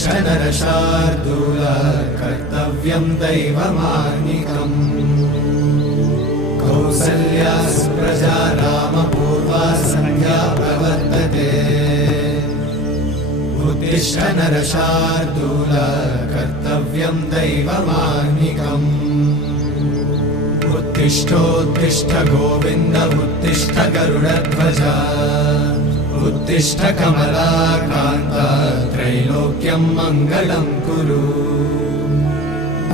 उत्तिष्ठ नरशार्दूल कर्तव्यं दैवमान्निकम् कौसल्या सुप्रजा रामपूर्वा सन्ध्या प्रवर्तते उत्तिष्ठ नरशार्दूल कर्तव्यं दैवमान्निकम् उत्तिष्ठोत्तिष्ठ गोविन्द उत्तिष्ठ गरुडध्वज उत्तिष्ठ कमलाकान्त त्रैलोक्यं मङ्गलं कुरु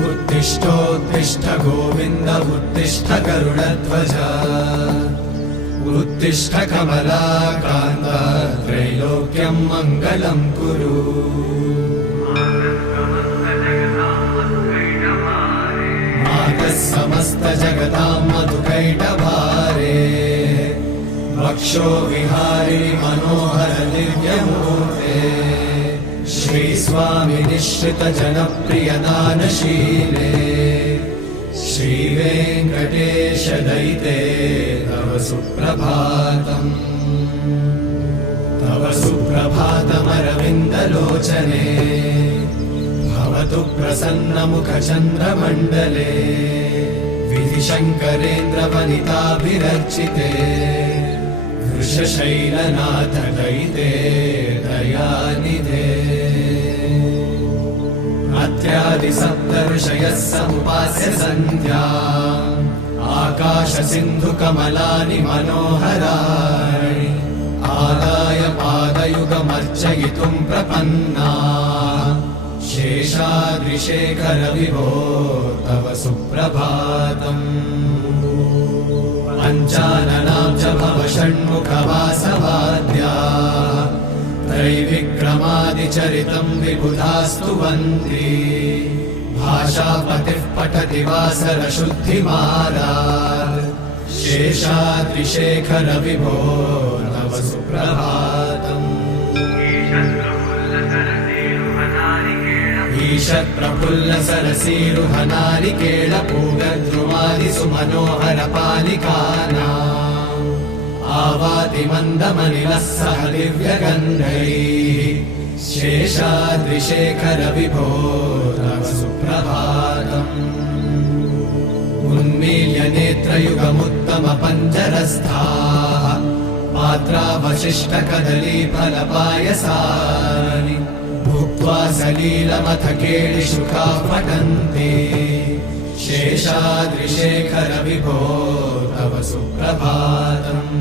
उत्तिष्ठोत्तिष्ठ गोविन्द उत्तिष्ठ गरुडध्वज उत्तिष्ठ कमलाकान्त त्रैलोक्यं मङ्गलं कुरु मातः समस्त जगतां मधुकैटभारे वक्षो विहारिणि मनोहर दिव्यमूर्ते श्रीस्वामि निश्रित जनप्रिय दानशीले श्रीवेङ्कटेश दयिते तव सुप्रभातम् तव सुप्रभातमरविन्दलोचने भवतु प्रसन्नमुखचन्द्रमण्डले विधिशङ्करेन्द्रवनिताभिरर्चिते वृषशैलनाथ दयिते दयानिधे अत्यादिसप्तऋषयः समुपास्य सन्ध्या आकाश सिन्धु कमलानि मनोहराणि आदाय पादयुगमर्चयितुं प्रपन्ना शेषाद्रिशेखर विभो तव सुप्रभातम् पञ्चाननाब्ज भव षण्मुखवासवाद्या त्रैविक्रमादिचरितं विबुधास्तुवन्ति भाषापतिः पठति वासरशुद्धिमारात् शेषाद्रिशेखर विभो तव सुप्रभातम् ईषत्प्रफुल्ल सरसीरुहनारिकेळ पूगद्रुमादिसुमनोहर पालिकानाम् आवाति मन्दमनिलः सह दिव्यगन्धैः शेषाद्रिशेखर विभो तव सुप्रभातम् उन्मील्य नेत्रयुगमुत्तमपञ्जरस्थाः पात्रावशिष्टकदलीफलपायसानि भुक्त्वा सलीलमथ केलिशुकाः पठन्ति शेषाद्रिशेखर विभो तव सुप्रभातम्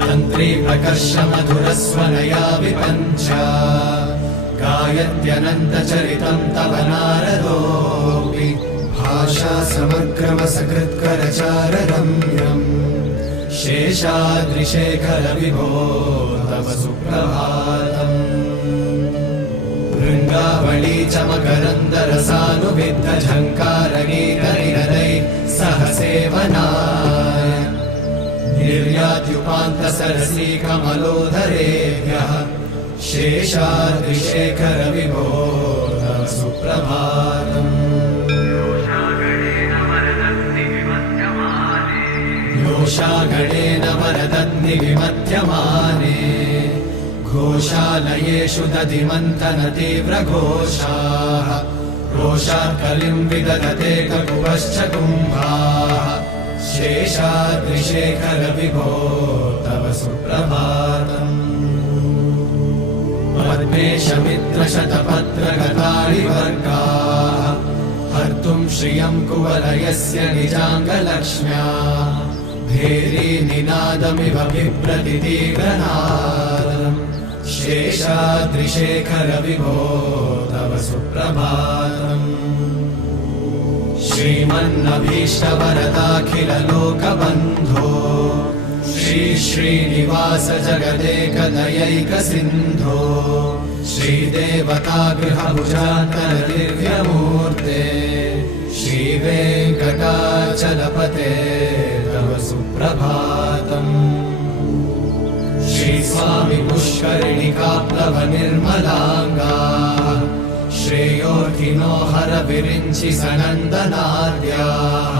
तन्त्री प्रकर्ष मधुरस्वनया विपञ्च गायत्यनन्तचरितं तव नारदोऽपि भाषा समग्रमसकृत्करचाररम्यम् शेषाद्रिशेखर विभो तव सुप्रभातम् भृङ्गावळी च मकरन्दरसानुविद्ध झङ्कारगीतनिरदैः सह सेवनाय निर्यात्युपान्तसरसी कमलोदरेभ्यः शेषाद्रिशेखर विभो तव सुप्रभातम् योषागणेन वरदन्नि विमध्यमाने घोषालयेषु दधिमन्थन तीव्रघोषाः रोषाकलिं विदधते ककुभश्च कुम्भाः शेषाद्रिशेखर विभो तव सुप्रभातम् पद्मेशमित्रशतपत्रगताळिवर्गाः हर्तुं श्रियं कुवलयस्य निजाङ्गलक्ष्म्या भेरीनिनादमिव बिभ्रतितीव्रनादम् शेषाद्रिशेखर विभो तव सुप्रभातम् श्रीमन्नभीष्टवरदाखिललोकबन्धो श्री श्रीनिवास जगदेकदयैकसिन्धो श्रीदेवतागृहभुजान्तर दिव्यमूर्ते श्रीवेङ्कटाचलपते तव सुप्रभातम् श्रीस्वामि पुष्करिणिकाप्लव निर्मलाङ्गाः श्रेयोर्थिनो हर विरिञ्चि सनन्दनाद्याः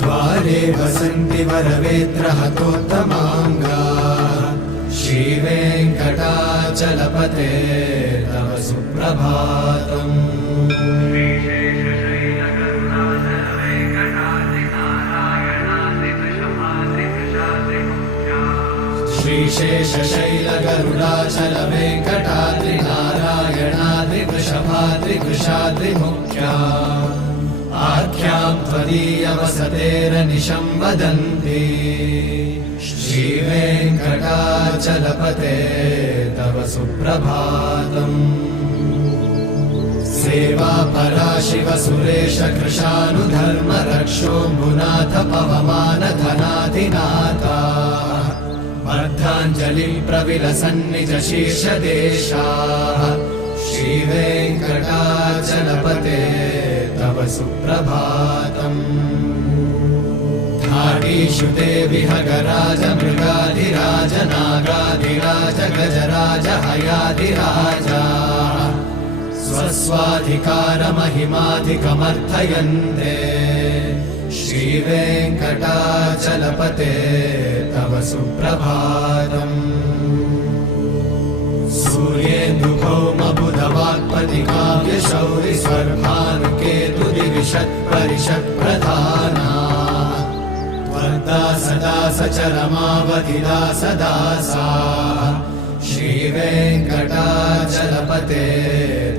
द्वारे वसन्ति वरवेत्रहतोत्तमाङ्गाः श्रीवेङ्कटाचलपते वेङ्कटाचलपते तव सुप्रभातम्। श्रीशेषशैलगरुडाचल वेङ्कटाद्रिनारायणाद्रिवृषभाद्रिवृषाद्रिमुख्या आख्यां त्वदीयवसतेरनिशं वदन्ति। श्रीवेङ्कटाचलपते तव सुप्रभातम्। सेवापरा शिव सुरेश कृशानुधर्म रक्षोऽम्बुनाथ पवमानधनाधिनाथा बद्धाञ्जलिं प्रविलसन्निज शीर्षदेशाः। श्रीवेङ्कटाचलपते तव सुप्रभातम्। धाडीषु ते विहगराज मृगाधिराज नागाधिराज गजराज हयाधिराजा स्वस्वाधिकारमहिमाधिकमर्थयन्ते। श्रीवेङ्कटाचलपते तव सुप्रभातम्। सूर्येन्दुभौमबुधवाक्पति काव्यशौरि स्वर्भानुकेतुदिविषत्परिषत्प्रधाना वर्धा सदा सचरमावधिदा सदासा। श्रीवेङ्कटाचलपते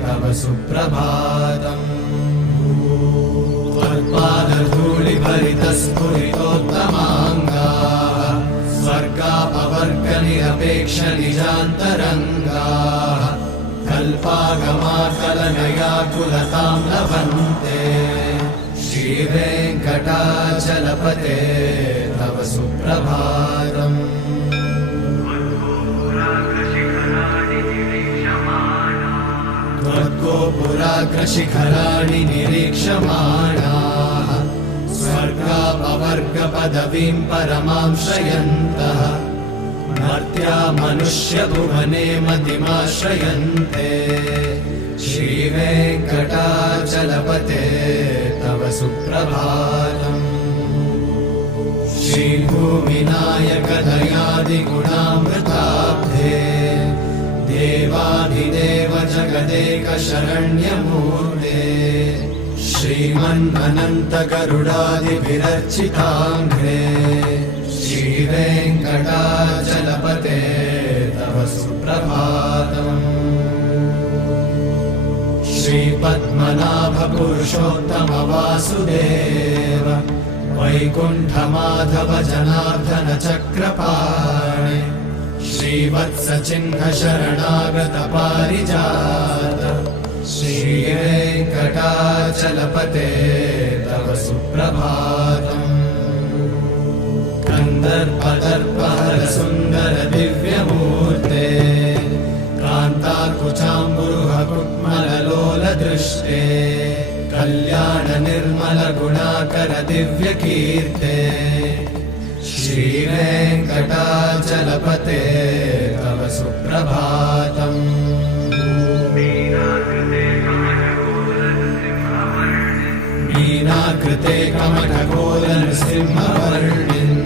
तव सुप्रभातम्। त्वत्पादधूलिभरितस्फुरितोत्तमाङ्गाः स्वर्गापवर्गनिरपेक्षनिजान्तरङ्गाः कल्पागमाकलनयाकुलतां लभन्ते। श्रीवेङ्कटाचलपते तव सुप्रभातम्। त्वद्गोपुराग्रशिखराणि निरीक्षमाणाः स्वर्गापवर्गपदवीं परमां श्रयन्तः मर्त्या मनुष्यभुवने मतिमाश्रयन्ते। श्रीवेङ्कटाचलपते तव सुप्रभातम्। श्रीभूमिनायकदयादिगुणामृताब्धे देवाधिदेव जगदेक शरण्यमूर्ते श्रीमन्मनन्तगरुडादिभिरर्चिताङ्घ्रे। श्रीवेङ्कटाचलपते तव सुप्रभातम्। श्रीपद्मनाभपुरुषोत्तम वासुदेव वैकुण्ठमाधव जनार्दन चक्रपाणि श्रीवत्सचिह्न शरणागत पारिजात। श्रीवेङ्कटाचलपते तव सुप्रभातम्। कन्दर्पदर्पहर सुन्दर दिव्यमूर्ते कान्ताकुचाम्बुरुहकुट्मललोलदृष्टे कल्याण निर्मल गुणाकर दिव्यकीर्ते। श्रीवेङ्कटाचलपते तव सुप्रभातम्। मीनाकृते कमठकोलनृसिंहवर्णिन्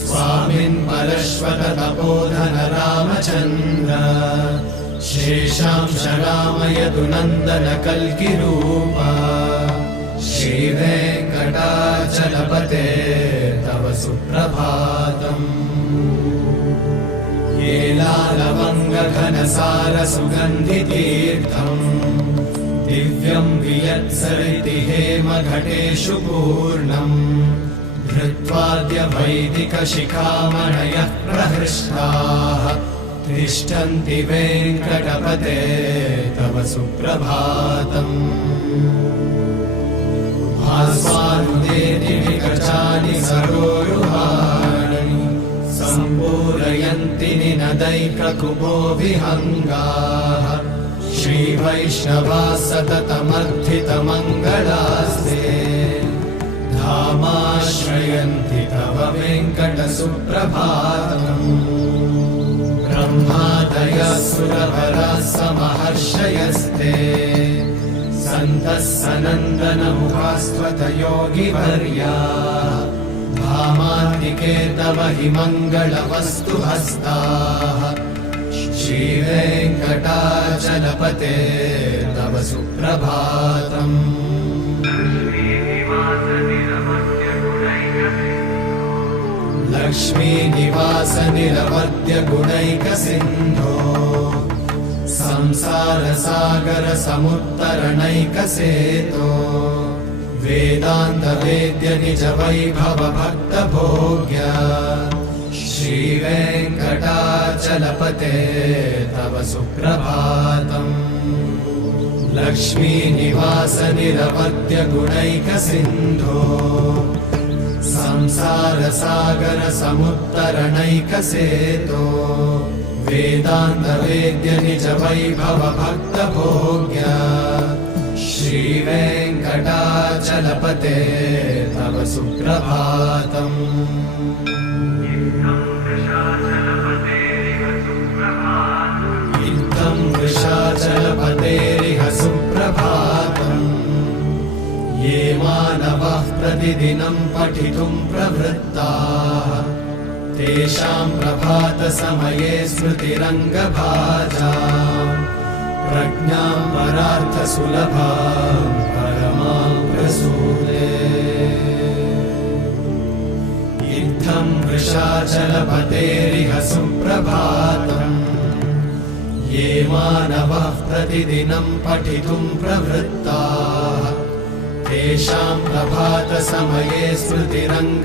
स्वामिन् परश्वत तपोधन रामचन्द्र शेषांश रामयतु नन्दन कल्किरूपा। श्रीवेङ्कटाचलपते तव सुप्रभातम्। येलालवङ्गघनसार सुगन्धितीर्थम् दिव्यं वियत्सरिति हेमघटेषु पूर्णम् धृत्वाद्य वैदिकशिखामणयः प्रहृष्टाः तिष्ठन्ति वेङ्कटपते तव सुप्रभातम्। भास्वानुदेति विकचानि सरोरुहाणि सम्पूरयन्ति निनदैककुपो विहङ्गाः। श्रीवैष्णवाः सततमर्थितमङ्गलास्ते धामाश्रयन्ति तव वेङ्कटसुप्रभातम्। ब्रह्मादयः सुरवराः समहर्षयस्ते सन्तः सनन्दनमुखास्त्वत योगिवर्याः धामान्तिके तव हि मङ्गलवस्तुहस्ताः। श्रीवेङ्कटाचलपते तव सुप्रभातम् लक्ष्मीनिवास निरवद्य गुणैकसिन्धो संसारसागर समुत्तरणैकसेतो वेदान्त वेद्य निज वैभव भक्त भोग्य श्रीवेङ्कटाचलपते तव सुप्रभातम् लक्ष्मीनिवास निरवद्य गुणैकसिन्धो संसारसागर समुत्तरणैकसेतो वेदान्त वेद्य निज वैभव भक्त भोग्य श्रीवेङ्कटाचलपते तव सुप्रभातम् इत्थं वृषाचलपतेरिह सुप्रभातम् ये मानवाः प्रतिदिनं पठितुं प्रवृत्ताः तेषां प्रभातसमये स्मृतिरङ्गभाजाम् प्रज्ञां परार्थसुलभां परमां प्रसूते इत्थं वृषाचलपतेरिह सुप्रभातम् ये मानवाः प्रतिदिनं पठितुं प्रवृत्ताः तेषां प्रभातसमये स्मृतिरङ्गभाजाम्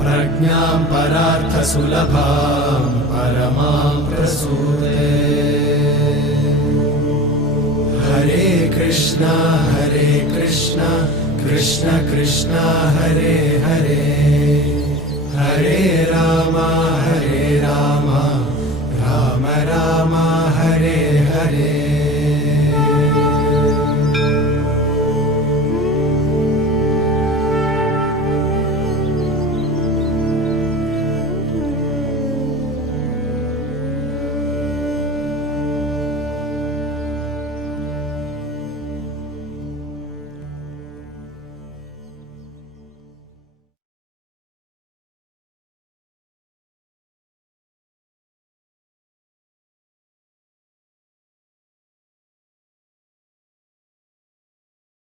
प्रज्ञां परार्थसुलभां परमां प्रसूते हरे कृष्ण कृष्ण कृष्ण हरे हरे हरे राम राम राम हरे हरे